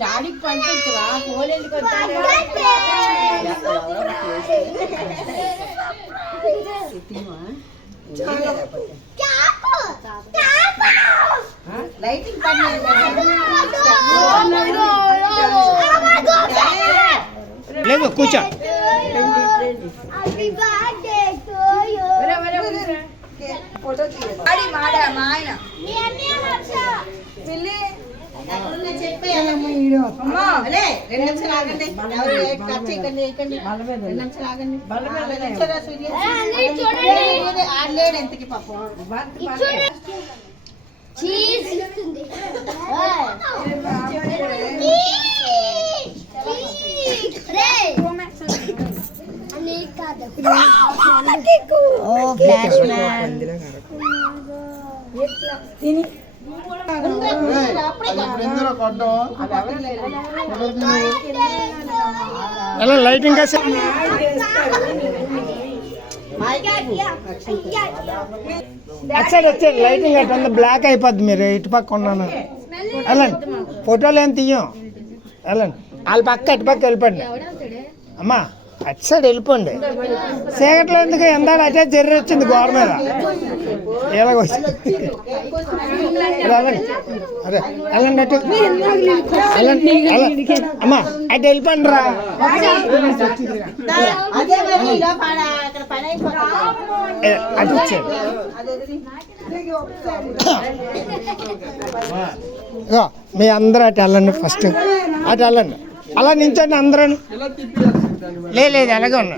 డాడీకి పంపించవా ఫోన్ ఎందుకు వచ్చాడు లైటింగ్ లేదు కూర్చో ఎంతకి పాపం ఎలా లైటింగ్ కాసే అచ్చాడు వచ్చాడు లైటింగ్ అట్లా బ్లాక్ అయిపోద్ది మీరు ఇటు పక్క ఉన్నాను వెళ్ళండి ఫోటోలు ఏం తీయం వెళ్ళండి వాళ్ళ పక్క ఇటు పక్క వెళ్ళిపోండి అమ్మా అటు సైడ్ వెళ్ళిపోండి చీకట్లో ఎందుకు ఎందాడు అటే జర్రి వచ్చింది గోడ మీద ఎలాగొచ్చింది అదే వెళ్ళండి అటు వెళ్ళండి అమ్మా అటు వెళ్ళిపోండి రా అటు వచ్చాడు మీ అందరూ అటు వెళ్ళండి ఫస్ట్ అటు వెళ్ళండి అలా నించండి అందరూ లేదు అలాగే ఉన్నా